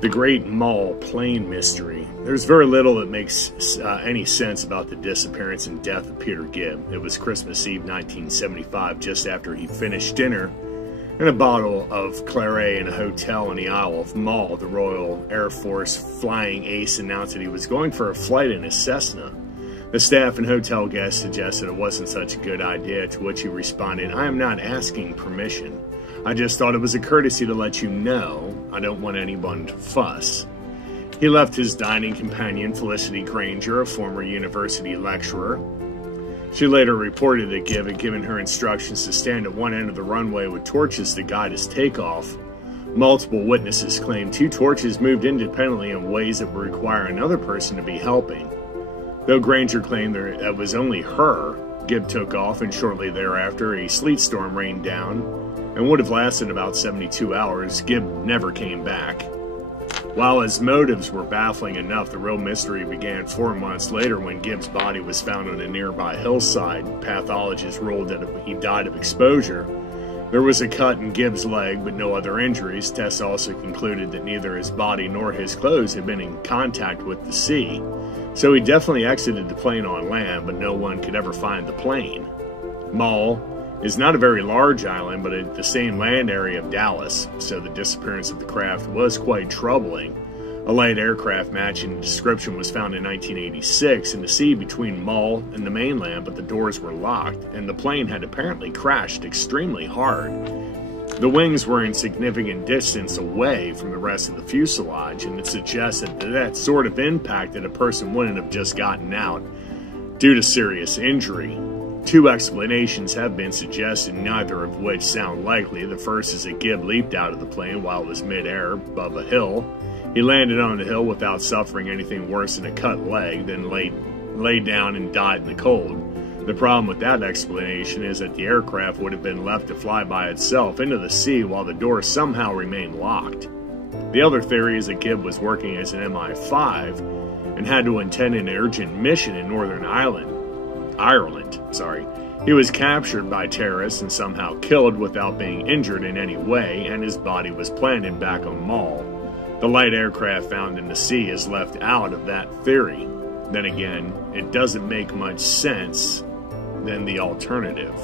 The Great Mull Plane Mystery. There's very little that makes any sense about the disappearance and death of Peter Gibb. It was Christmas Eve 1975, just after he finished dinner and a bottle of claret in a hotel in the Isle of Mull. The Royal Air Force flying ace announced that he was going for a flight in his Cessna. The staff and hotel guests suggested it wasn't such a good idea, to which he responded, "I am not asking permission. I just thought it was a courtesy to let you know. I don't want anyone to fuss." He left his dining companion, Felicity Granger, a former university lecturer. She later reported that Gibb had given her instructions to stand at one end of the runway with torches to guide his takeoff. Multiple witnesses claimed 2 torches moved independently in ways that would require another person to be helping. Though Granger claimed that it was only her, Gibb took off, and shortly thereafter a sleet storm rained down and would have lasted about 72 hours. Gibb never came back. While his motives were baffling enough, the real mystery began 4 months later when Gibb's body was found on a nearby hillside. Pathologists ruled that he died of exposure. There was a cut in Gibb's leg, but no other injuries. Tests also concluded that neither his body nor his clothes had been in contact with the sea. So he definitely exited the plane on land, but no one could ever find the plane. Mull is not a very large island, but at the same land area of Dallas, so the disappearance of the craft was quite troubling. A light aircraft matching the description was found in 1986 in the sea between Mull and the mainland, but the doors were locked, and the plane had apparently crashed extremely hard. The wings were in significant distance away from the rest of the fuselage, and it suggested that that sort of impact that a person wouldn't have just gotten out due to serious injury. 2 explanations have been suggested, neither of which sound likely. The first is that Gibb leaped out of the plane while it was midair above a hill. He landed on the hill without suffering anything worse than a cut leg, then laid down and died in the cold. The problem with that explanation is that the aircraft would have been left to fly by itself into the sea while the doors somehow remained locked. The other theory is that Gibb was working as an MI5 and had to attend an urgent mission in Northern Ireland. He was captured by terrorists and somehow killed without being injured in any way, and his body was planted back on Mull. The light aircraft found in the sea is left out of that theory. Then again, it doesn't make much sense than the alternative.